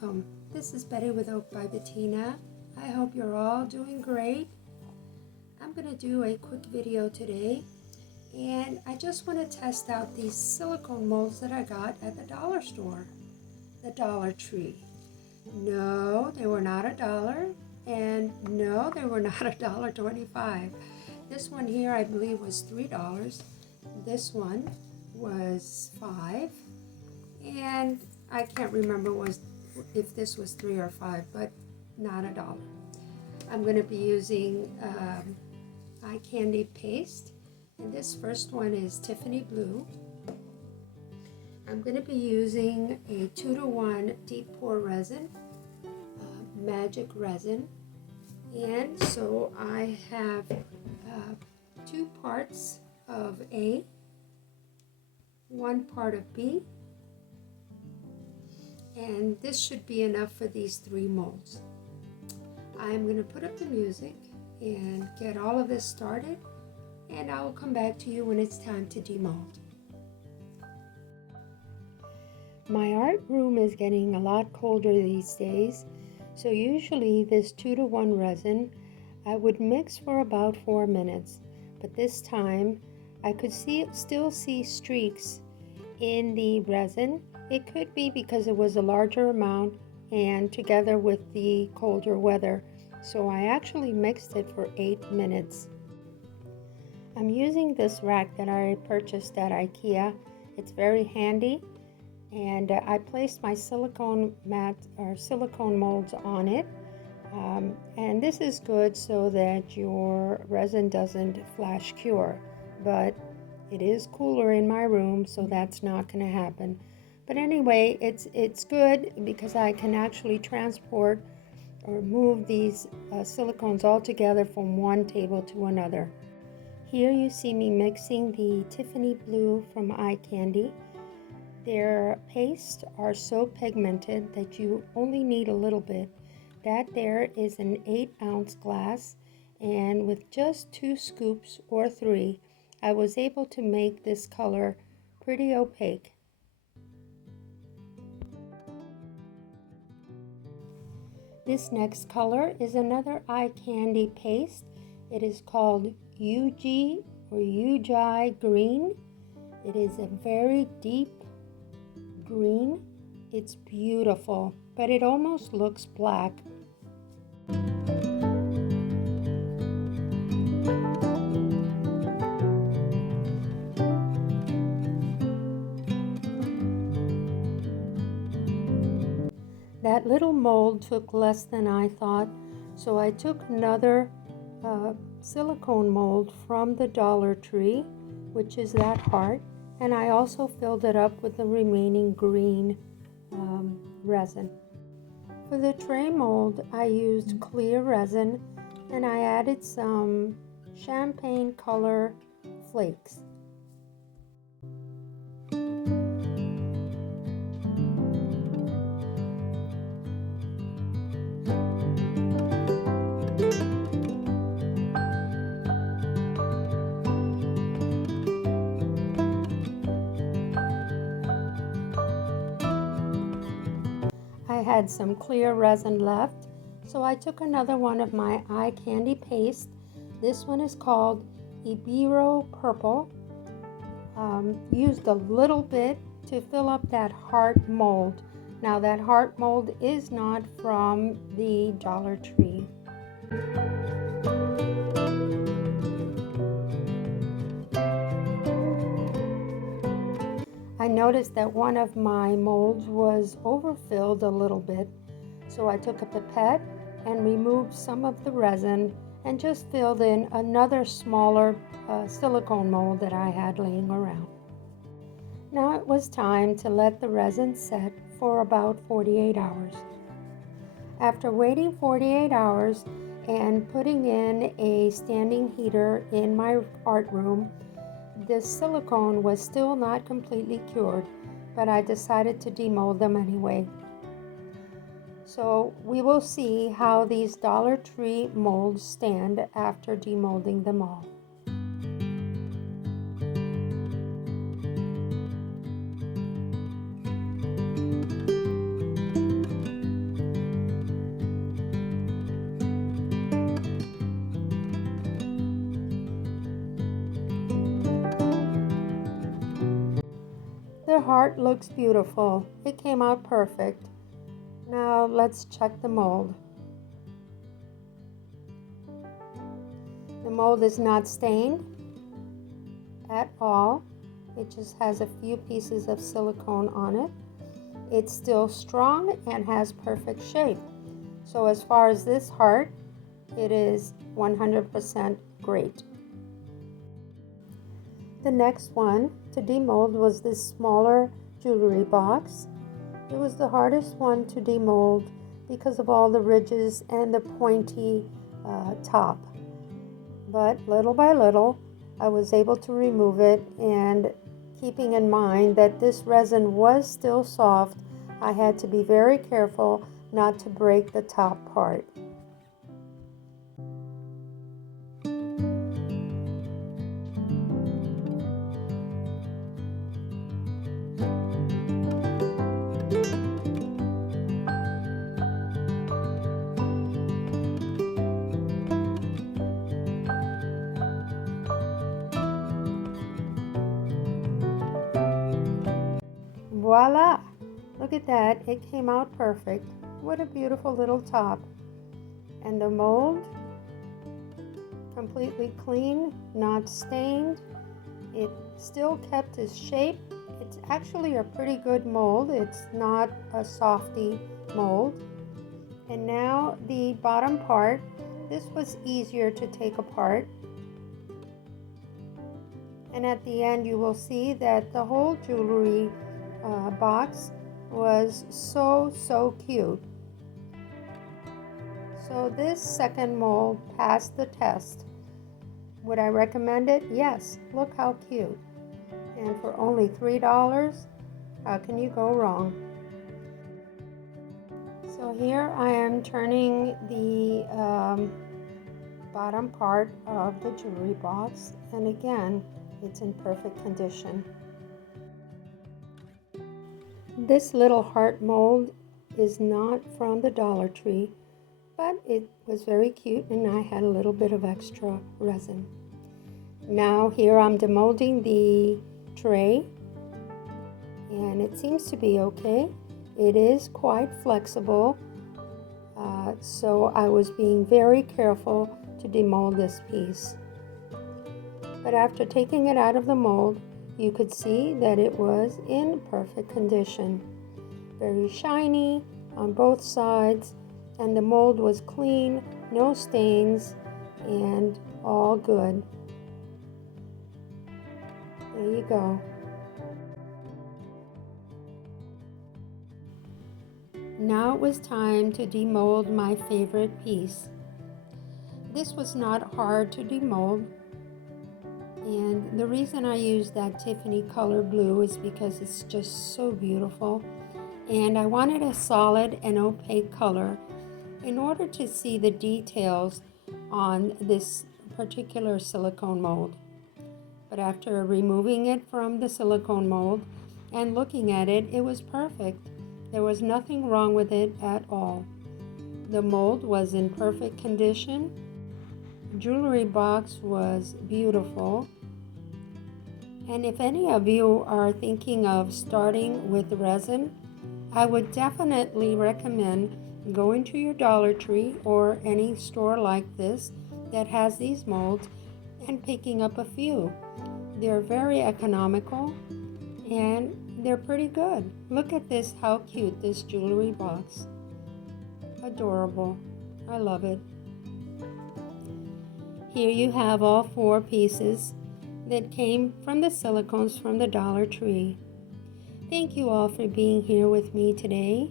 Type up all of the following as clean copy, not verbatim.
welcome. This is Betty with Oak by Bettina. I hope you're all doing great. I'm going to do a quick video today, and I just want to test out these silicone molds that I got at the dollar store, the Dollar Tree. No, they were not $1, and no, they were not $1.25. This one here I believe was $3. This one was $5, and I can't remember if this was $3 or $5, but not $1. I'm going to be using eye candy paste, and this first one is Tiffany Blue. I'm going to be using a 2-to-1 deep pour resin, magic resin, and so I have 2 parts of A, 1 part of B, and this should be enough for these 3 molds. I'm going to put up the music and get all of this started, and I will come back to you when it's time to demold. My art room is getting a lot colder these days, so usually this 2-to-1 resin I would mix for about 4 minutes, but this time I could still see streaks in the resin. It could be because it was a larger amount and together with the colder weather, so I actually mixed it for 8 minutes. I'm using this rack that I purchased at IKEA. It's very handy, and I placed my silicone mat or silicone molds on it, and this is good so that your resin doesn't flash cure, but it is cooler in my room, so that's not going to happen. But anyway, it's good because I can actually transport or move these silicones all together from one table to another. Here you see me mixing the Tiffany Blue from Eye Candy. Their pastes are so pigmented that you only need a little bit. That there is an 8-ounce glass, and with just 2 scoops or 3, I was able to make this color pretty opaque. This next color is another eye candy paste. It is called UG or Uji Green. It is a very deep green. It's beautiful, but it almost looks black. That little mold took less than I thought, so I took another silicone mold from the Dollar Tree, which is that heart, and I also filled it up with the remaining green resin. For the tray mold, I used clear resin, and I added some champagne color flakes. I had some clear resin left, so I took another one of my eye candy paste. This one is called Istoyo Purple. Used a little bit to fill up that heart mold. Now that heart mold is not from the Dollar Tree. I noticed that one of my molds was overfilled a little bit, so I took a pipette and removed some of the resin and just filled in another smaller silicone mold that I had laying around. Now it was time to let the resin set for about 48 hours. After waiting 48 hours and putting in a standing heater in my art room, the silicone was still not completely cured, but I decided to demold them anyway. So we will see how these Dollar Tree molds stand after demolding them all. the heart looks beautiful. It came out perfect. Now let's check the mold. The mold is not stained at all. It just has a few pieces of silicone on it. It's still strong and has perfect shape. So as far as this heart, it is 100% great. The next one to demold was this smaller jewelry box. It was the hardest one to demold because of all the ridges and the pointy top. But little by little, I was able to remove it, and keeping in mind that this resin was still soft, I had to be very careful not to break the top part. Voila! Look at that, it came out perfect. What a beautiful little top. And the mold, completely clean, not stained. It still kept its shape. It's actually a pretty good mold. It's not a softy mold. And now the bottom part, this was easier to take apart. And at the end you will see that the whole jewelry box was so cute. So this second mold passed the test. Would I recommend it? Yes. Look how cute. And for only $3, how can you go wrong? So here I am turning the bottom part of the jewelry box, and again, it's in perfect condition. This little heart mold is not from the Dollar Tree, but it was very cute and I had a little bit of extra resin. Now here I'm demolding the tray, and it seems to be okay. It is quite flexible, so I was being very careful to demold this piece. But after taking it out of the mold, you could see that it was in perfect condition. Very shiny on both sides, and the mold was clean, no stains, and all good. There you go. Now it was time to demold my favorite piece. This was not hard to demold. And the reason I used that Tiffany color blue is because it's just so beautiful. And I wanted a solid and opaque color in order to see the details on this particular silicone mold. But after removing it from the silicone mold and looking at it, it was perfect. There was nothing wrong with it at all. The mold was in perfect condition. The jewelry box was beautiful. And if any of you are thinking of starting with resin, I would definitely recommend going to your Dollar Tree or any store like this that has these molds and picking up a few. They're very economical and they're pretty good. Look at this, how cute this jewelry box. Adorable. I love it. Here you have all 4 pieces that came from the silicones from the Dollar Tree. Thank you all for being here with me today.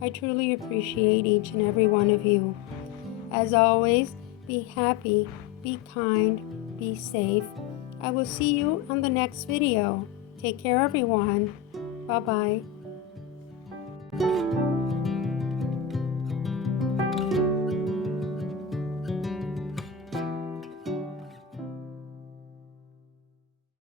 I truly appreciate each and every one of you. As always, be happy, be kind, be safe. I will see you on the next video. Take care, everyone. Bye-bye.